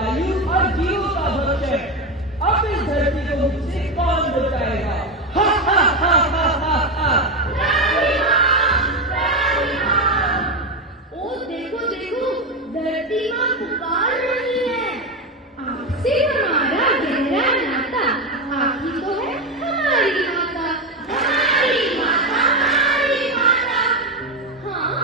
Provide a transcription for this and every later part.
जलवायु और जीवों का भक्षण। अब इस धरती को मुझसे कौन बचाएगा? हा हा हा हा हा हा। ओ देखो देखो, धरती माँ पुकार रही है। आपसे हमारा गहरा नाता, आप ही तो है हमारी माता। हमारी माता, हमारी माता। हाँ,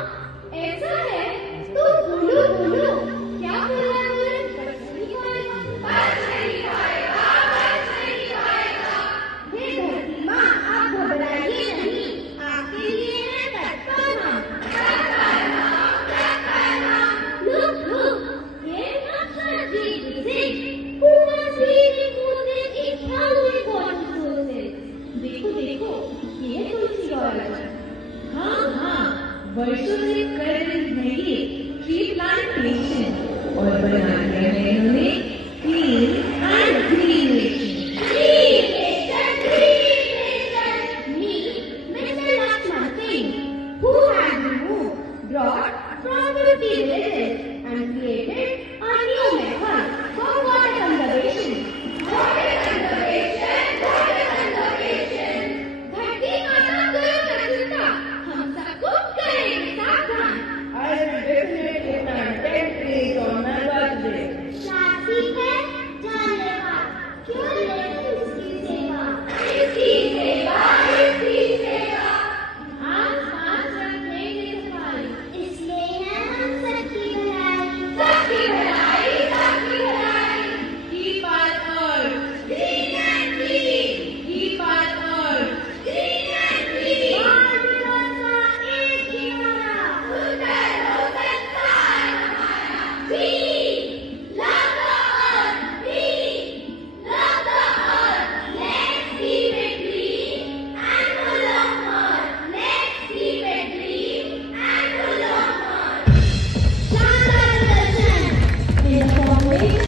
ऐसा है तो बोलो बोलो, क्या बोला बोले? बच नहीं पाएगा, बच नहीं पाएगा, बच नहीं पाएगा। हे धरती माँ, आप घबराइए नहीं, आपके लिए है तत्पर हम। तत्पर हम, तत्पर हम। Look, look, here comes the big thing. Who has really put it in thousand water sources? देखो देखो, ये तुलसी औरत। हाँ हाँ, वर्षों से कर रही है ये ट्री प्लांटेशन और बना दिया है इन्होंने clean and green nation. Green nation, green nation. Me, Mr. Lakshman Singh, who